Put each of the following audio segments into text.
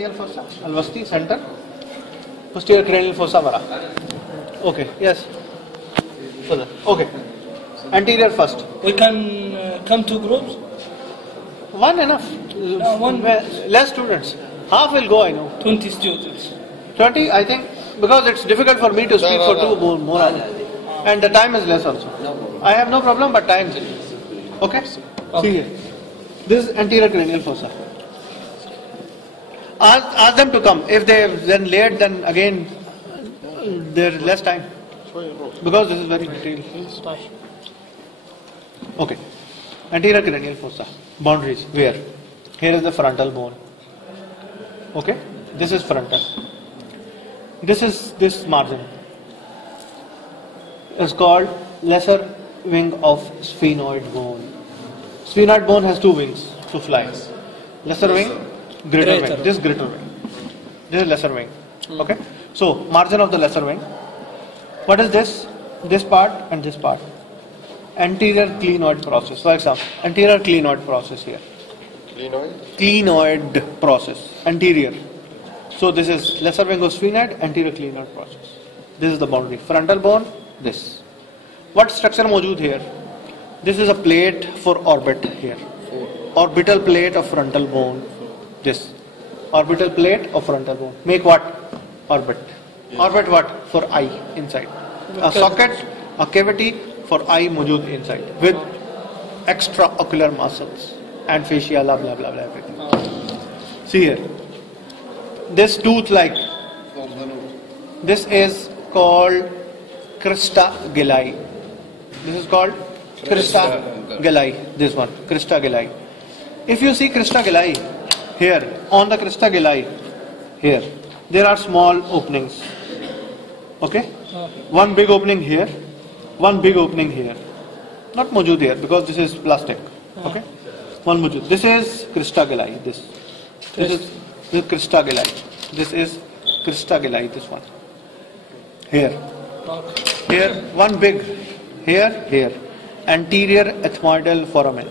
cranial fossa, Al-Wasti center, posterior cranial fossa vara. Okay, yes. Okay, anterior first. We can come to groups. One enough. One. Less students. Half will go, I know. 20 students. 20, I think, because it's difficult for me to speak for two more hours. And the time is less also. I have no problem, but time is less. Okay? See here. This is anterior cranial fossa. Ask them to come. If they then late, then again there is less time. Because this is very detailed. Okay. Anterior cranial fossa. Boundaries. Where? Here is the frontal bone. Okay? This is frontal. This is this margin. It's called lesser wing of sphenoid bone. Sphenoid bone has two wings to fly. Lesser wing, greater wing. This is greater wing. This is lesser wing. Okay? So, margin of the lesser wing. What is this? This part and this part. Anterior clinoid process. For example, anterior clinoid process here. Clinoid process. Anterior. So this is lesser wing of sphenoid, anterior clinoid process. This is the boundary. Frontal bone, this. What structure mojood here? This is a plate for orbit here. Orbital plate of frontal bone. This. Orbital plate of frontal bone. Make what? Orbit. Orbit what? For eye inside. A socket, a cavity for eye mojood inside with extraocular muscles and fascia, blah blah blah blah everything. See here. This tooth like. This is called crista galli. This is called crista galli. This one, crista galli. If you see crista galli here, on the crista galli, here, there are small openings. Okay? One big opening here, one big opening here. Not mojood here because this is plastic. Okay? One mojood. This is crista galli. This is crista galli. This is crista galli. This one. Here. Here, one big. Here. Anterior ethmoidal foramen.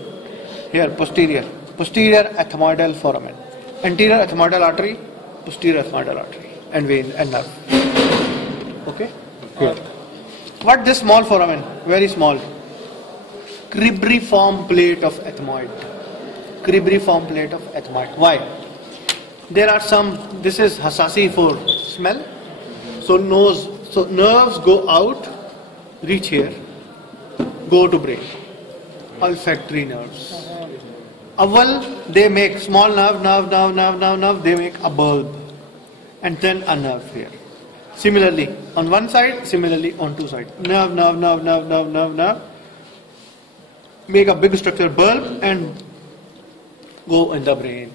Here, posterior. Posterior ethmoidal foramen. Anterior ethmoidal artery, posterior ethmoidal artery, and vein and nerve. Okay? Here. What this small foramen? Very small. Cribriform plate of ethmoid. Cribriform plate of ethmoid. Why? There are some, this is hassasi for smell. So nerves go out, reach here, go to brain. Olfactory nerves. Awal, they make small nerve, they make a bulb. And then a nerve here. Similarly, on one side, similarly on two sides. Nerve. Make a big structure, bulb, and go in the brain.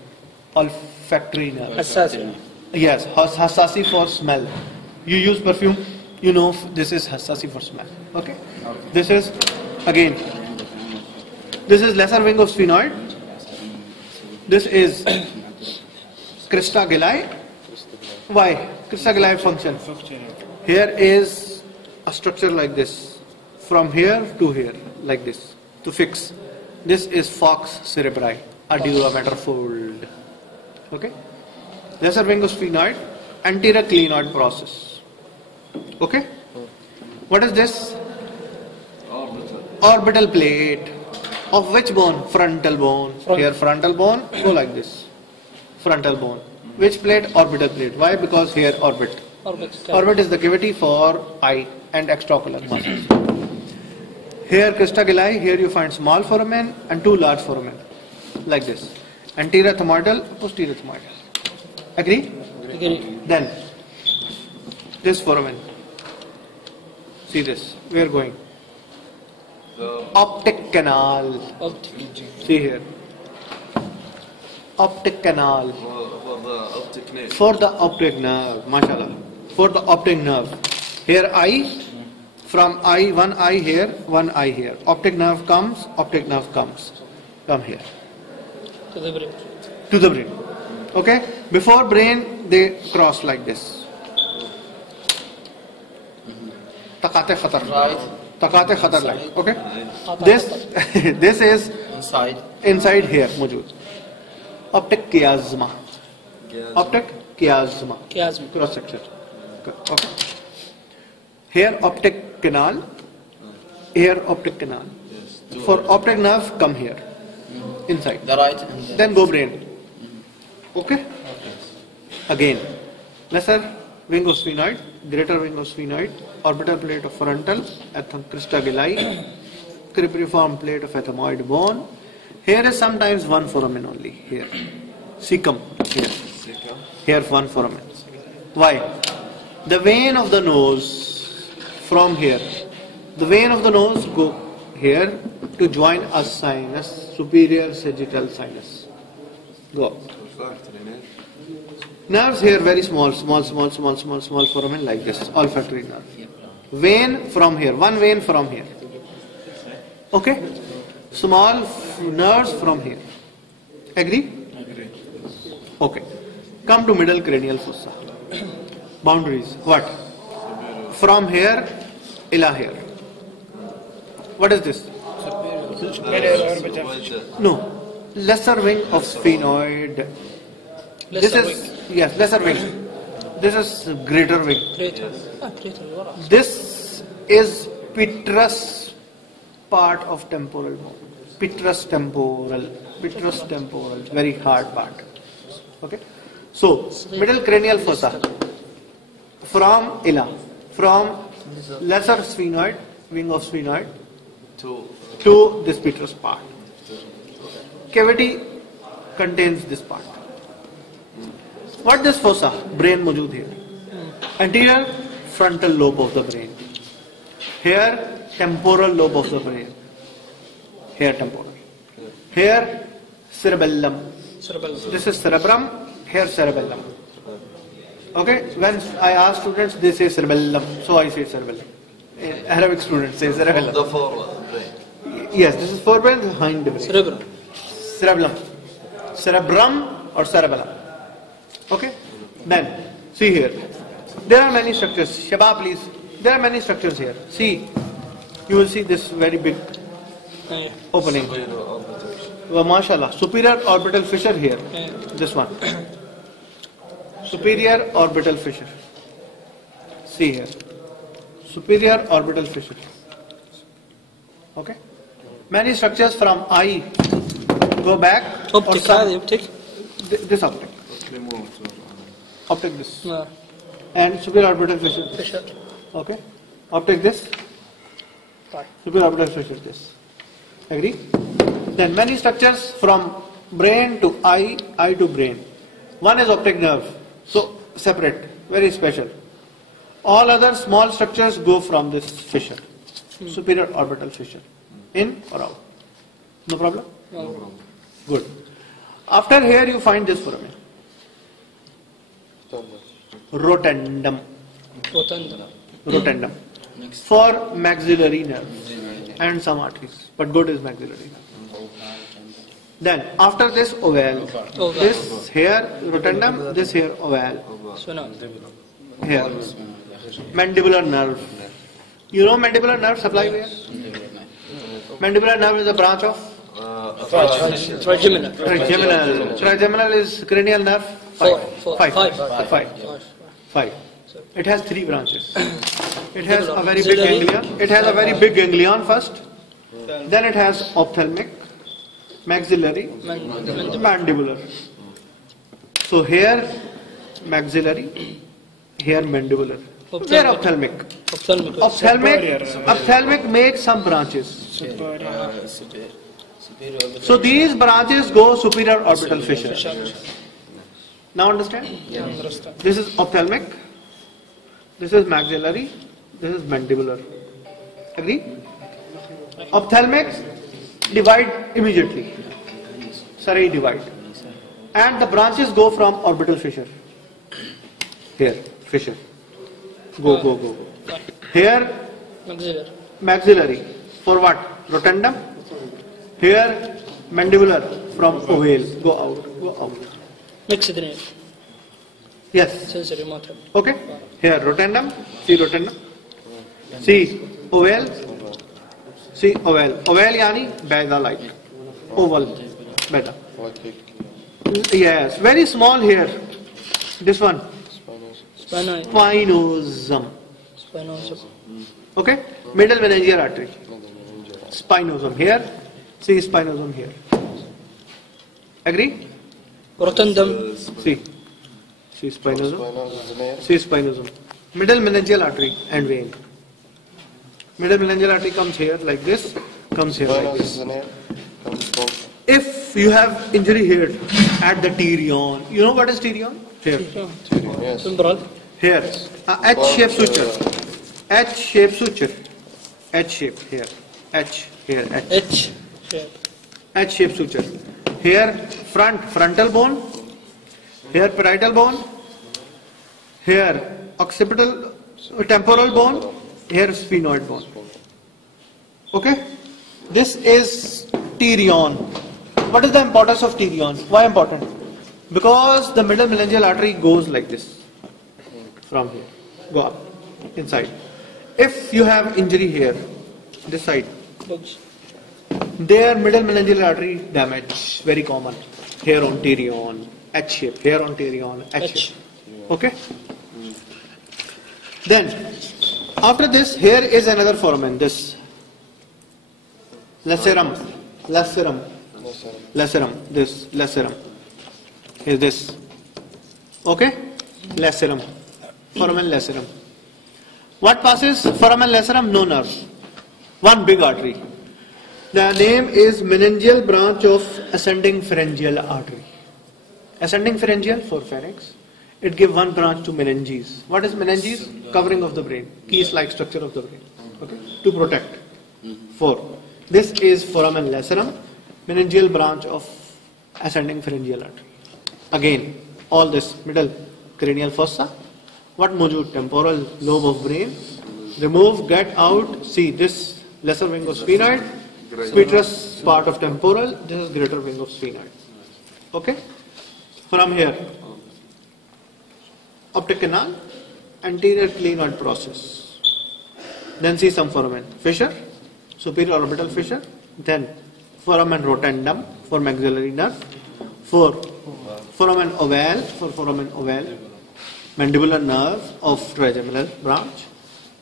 Olfactory nerve. Hassasi. Yes, hassasi for smell. You use perfume, you know this is hassasi for smell. Okay? This is, again, this is lesser wing of sphenoid. This is crista galli. Why? Crista galli function. Here is a structure like this. From here to here, like this, to fix. This is fox cerebri, a dura mater fold. Okay? Lesser wing of sphenoid, anterior clinoid process. Okay? What is this? Orbital plate. Of which bone? Frontal bone. Here frontal bone, go like this. Frontal bone. Which plate? Orbital plate. Why? Because here orbit. Orbit is the cavity for eye and extraocular muscles. Here crista galli, here you find small foramen and two large foramen. Like this. Anterior ethmoidal, posterior ethmoidal. Agree? Agree. Then, this foramen. See this. We are going. Optic canal. See here. Optic canal. For the optic nerve. Mashallah. For the optic nerve. Here eye. From eye, one eye here, one eye here. Optic nerve comes. Come here. To the brain. To the brain. Okay? Before brain, they cross like this. Takate khatar. Right. Takate khatar like. Okay? This is inside here, mujud. Optic chiasma. Optic chiasma. Chiasma. Cross section. Okay. Here optic canal. Here optic canal. For optic nerve, come here. Inside. The right and the Then go brain. Okay? Again. Lesser wing of sphenoid, greater wing of sphenoid, orbital plate of frontal, crista galli, cribriform plate of ethmoid bone. Here is sometimes one foramen only. Here. Cecum. Here. Here one foramen. Why? The vein of the nose from here. The vein of the nose go here to join a sinus, superior sagittal sinus. Go. Nerves here very small foramen like this, olfactory nerve. Vein from here, one vein from here. Okay? Small nerves from here. Agree? Agree. Okay. Come to middle cranial fossa. Boundaries. What? From here, ila here. What is this? No. Lesser wing of sphenoid. This is, yes, lesser wing. This is greater wing. Greater. Greater. This is petrous part of temporal bone. Petrous temporal. Very hard part. Okay. So, middle cranial fossa. From ila. From lesser sphenoid, wing of sphenoid, to this petrous part. Cavity contains this part. What this fossa? Brain maujood here. Anterior frontal lobe of the brain. Here temporal lobe of the brain. Here temporal. Here cerebellum. This is cerebrum. Here cerebellum. Okay. When I ask students, they say cerebellum. So I say cerebellum. Arabic students say cerebellum. The forebrain. Yes, this is forebrain, this is hind brain. Cerebrum. Cerebellum. Cerebrum or cerebellum. Okay? Then, see here. There are many structures. Shabab, please. There are many structures here. See, you will see this very big opening. Well, mashallah. Superior orbital fissure here. This one. Superior orbital fissure. See here. Superior orbital fissure. Okay? Many structures from eye go back. Optic. Optic. This optic. Optic this. And superior orbital fissure. Okay. Optic this. Superior orbital fissure this. Agree? Then many structures from brain to eye, eye to brain. One is optic nerve. So separate. Very special. All other small structures go from this fissure. Superior orbital fissure. In or out? No problem? No problem. Good. After here you find this foramen. Rotundum. Rotundum. For maxillary nerve and some arteries. But good is maxillary nerve. Then after this oval. This here rotundum, this here oval. Here. Mandibular nerve. You know mandibular nerve supply where? Mandibular nerve is a branch of Trigeminal. Trigeminal is cranial nerve. Five. It has 3 branches. It has a very big ganglion. It has a very big ganglion first. Then it has ophthalmic, maxillary, mandibular. So here maxillary, here mandibular. Where ophthalmic? Ophthalmic makes some branches. So these branches go superior orbital fissure. Now understand? This is ophthalmic, this is maxillary, this is mandibular. Agree? Ophthalmic divide immediately. Sarai divide. And the branches go from orbital fissure. Here, fissure. Go. Here, maxillary. For what? Rotundum. Here, mandibular from oval. Go out. Mixed nerve. Yes. Sensory motor. Okay. Here, rotundum. See rotundum. See oval. See oval. Oval yani beta like. Oval. Beta. Yes. Very small here. This one, Spinoid. spinosum. Spinosum. Okay, middle meningeal artery. Spinosum here. See spinosum here. Agree? Rotundum. See spinosum. See spinosum. Middle meningeal artery and vein. Middle meningeal artery comes here like this, comes here like this. If you have injury here at the pterion, you know what is pterion? Here. Temporal. Here. H-shaped suture. H-shaped suture. H-shape here. H here. H. H shape. H-shaped suture. Here frontal bone. Here parietal bone. Here occipital temporal bone. Here sphenoid bone. Okay. This is pterion. What is the importance of pterion? Why important? Because the middle meningeal artery goes like this from here. Go up inside. If you have injury here, this side, Bugs. their middle meningeal artery damage, very common. Here on pterion, H shape. Here on pterion, H shape. Okay. Then after this, here is another foramen. This lacerum. This lacerum is this. Okay, lacerum. Foramen lacerum. What passes foramen lacerum? No nerve. One big artery. The name is meningeal branch of ascending pharyngeal artery. Ascending pharyngeal for pharynx. It gives one branch to meninges. What is meninges? Covering of the brain. Keys-like structure of the brain. Okay, to protect. 4. This is foramen lacerum, meningeal branch of ascending pharyngeal artery. Again, all this middle cranial fossa. What moju? Temporal lobe of brain. Remove, get out. See this lesser wing of sphenoid, petrous part of temporal. This is greater wing of sphenoid. Okay. From here, optic canal, anterior clinoid process. Then see some foramen. Fissure, superior orbital fissure. Then foramen rotundum for maxillary nerve. 4. Foramen ovale for foramen ovale. Mandibular nerve of trigeminal branch.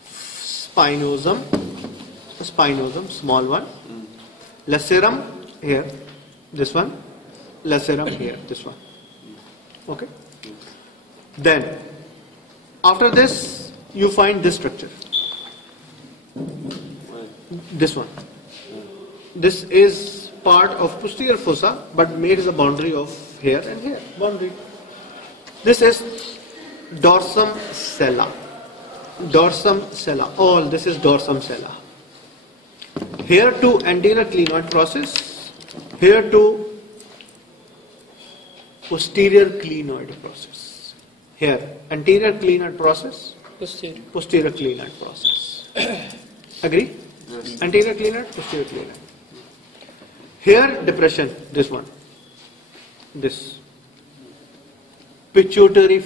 Spinosum, small one. Lacerum here, this one. Lacerum here, this one. Okay. Then, after this, you find this structure. This one. This is part of posterior fossa, but made as a boundary of here and here. Boundary. This is dorsum sella. Dorsum sella. All this is dorsum sella. Here to anterior clinoid process. Here to posterior clinoid process. Here anterior clinoid process. Posterior clinoid process. Agree? Yes. Anterior clinoid, posterior clinoid. Here depression. This one. This pituitary